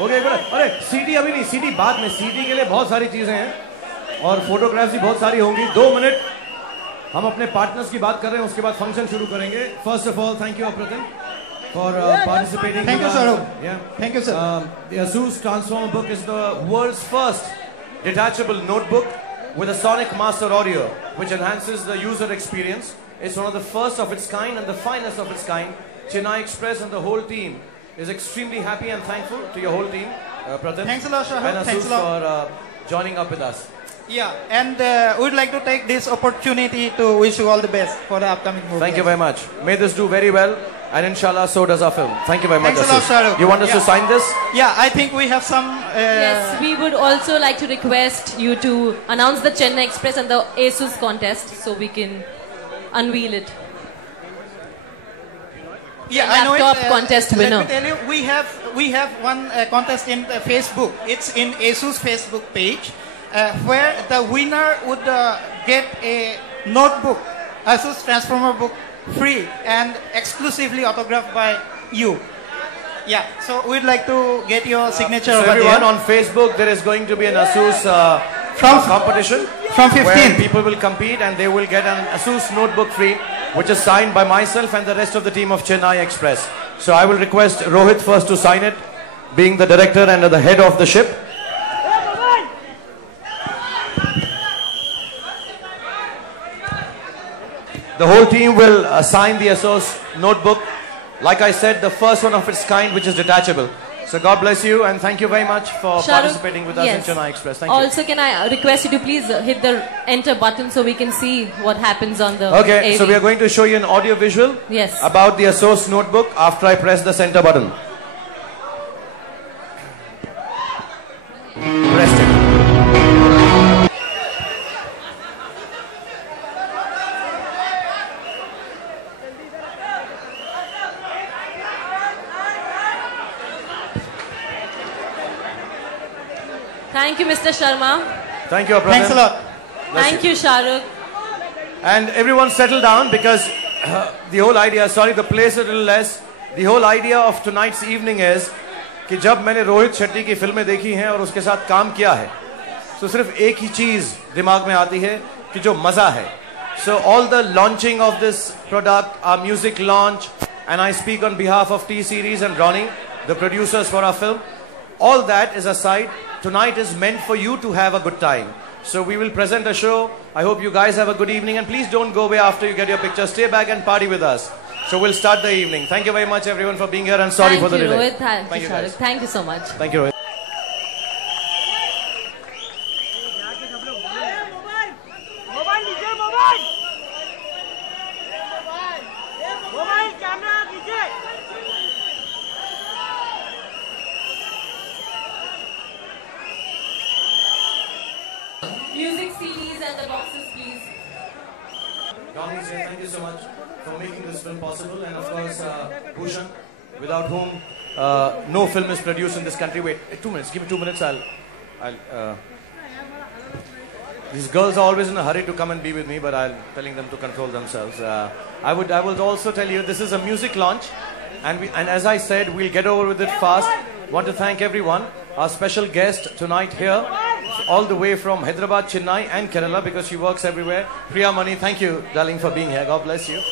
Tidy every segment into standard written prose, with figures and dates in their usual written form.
Okay, अरे CD अभी नहीं, सीडी बाद में। सीडी के लिए बहुत सारी चीजें हैं और फोटोग्राफ्स भी बहुत सारी होंगी। 2 मिनट हम अपने पार्टनर्स की बात कर रहे हैं, उसके बाद फंक्शन शुरू करेंगे। First of all thank you अप्रतिम for participating. Thank you, sir. Yeah. Thank you, sir. The ASUS Transformer book is the world's first detachable notebook with a sonic master audio, which enhances the user experience. It's one of the first of its kind and the finest of its kind. Chennai Express and the whole team is extremely happy and thankful to your whole team, Pratham. Thanks a lot, Shahab. And Thanks a lot for joining up with us. Yeah, and we'd like to take this opportunity to wish you all the best for the upcoming movie. Thank you very much. May this do very well. And inshallah, so does our film. Thank you very much. Thanks a lot, Shahrukh. You want us to sign this? Yeah, I think we have some... Yes, we would also like to request you to announce the Chennai Express and the ASUS contest so we can unveil it. Yeah, the I know it. Laptop contest winner. Let me tell you, we have one contest in Facebook. It's in ASUS Facebook page, where the winner would get a notebook, ASUS Transformer book, free and exclusively autographed by you. Yeah, so we'd like to get your signature so over everyone there. On Facebook, there is going to be an ASUS competition from 15. where people will compete and they will get an ASUS notebook free, which is signed by myself and the rest of the team of Chennai Express. So I will request Rohit first to sign it, being the director and the head of the ship. The whole team will sign the ASUS notebook. Like I said, the first one of its kind, which is detachable. So God bless you and thank you very much for participating with us in Chennai Express. Thank you. Also, can I request you to please hit the enter button so we can see what happens on the Okay, AV. so we are going to show you an audio visual about the ASUS notebook after I press the center button. Pressed it. Thank you, Mr. Sharma. Thank you, Apratham. Thanks a lot. Thank you, Shahrukh. And everyone settle down because the whole idea, sorry, the place a little less. The whole idea of tonight's evening is कि जब मैंने रोहित शेट्टी की फिल्में देखी हैं और उसके साथ काम किया है, तो सिर्फ एक ही चीज दिमाग में आती है कि जो मजा है. So all the launching of this product, our music launch, and I speak on behalf of T-Series and Ronnie, the producers for our film, all that is aside. Tonight is meant for you to have a good time. So we will present a show. I hope you guys have a good evening and please don't go away after you get your picture. Stay back and party with us. So we'll start the evening. Thank you very much everyone for being here and sorry for the delay. Thank you, Shahrukh. Thank you so much. Thank you, Rohit. Music CDs and the boxes, please. Ronnie, thank you so much for making this film possible, and of course, Bhushan, without whom no film is produced in this country. Wait, 2 minutes. Give me 2 minutes. These girls are always in a hurry to come and be with me, but I'm telling them to control themselves. I would also tell you this is a music launch, and as I said, we'll get over with it fast. Want to thank everyone. Our special guest tonight here, all the way from Hyderabad, Chennai and Kerala, because she works everywhere. Priya Mani, thank you, darling, for being here. God bless you.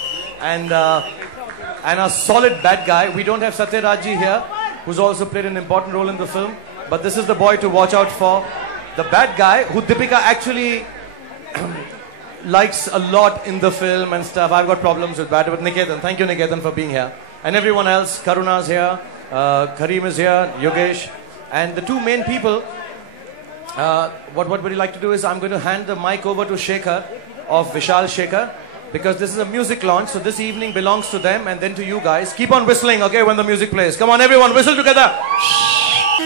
And a solid bad guy. We don't have Satyaraj here, who's also played an important role in the film. But this is the boy to watch out for. The bad guy, who Deepika actually likes a lot in the film and stuff. I've got problems with that. But Niketan, thank you, Niketan, for being here. And everyone else. Karuna's here. Kareem is here. Yogesh. And the two main people, what would you like to do is I'm going to hand the mic over to Shekhar of Vishal Shekhar, because this is a music launch, so this evening belongs to them and then to you guys. Keep on whistling, okay, when the music plays. Come on, everyone, whistle together.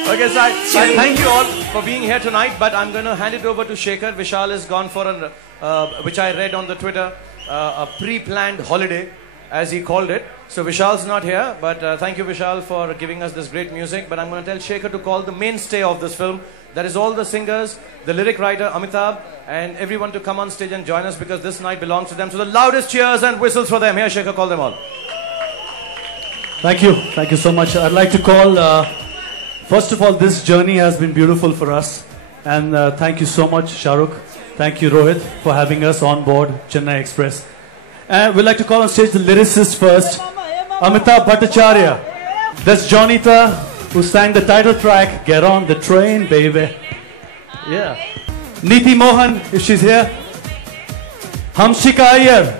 Okay, so I thank you all for being here tonight, but I'm going to hand it over to Shekhar. Vishal is gone for which I read on the Twitter, a pre-planned holiday, as he called it. So Vishal's not here, but thank you, Vishal, for giving us this great music. But I'm going to tell Shekhar to call the mainstay of this film. That is all the singers, the lyric writer Amitabh, and everyone to come on stage and join us, because this night belongs to them. So the loudest cheers and whistles for them. Here, Shekhar, call them all. Thank you so much. I'd like to call First of all, this journey has been beautiful for us. And thank you so much, Shahrukh. Thank you, Rohit, for having us on board Chennai Express. And we'd like to call on stage the lyricist first, Amitabh Bhattacharya. That's Jonita, who sang the title track, Get on the Train, Baby. Yeah. Neeti Mohan, if she's here. Hamshika Iyer.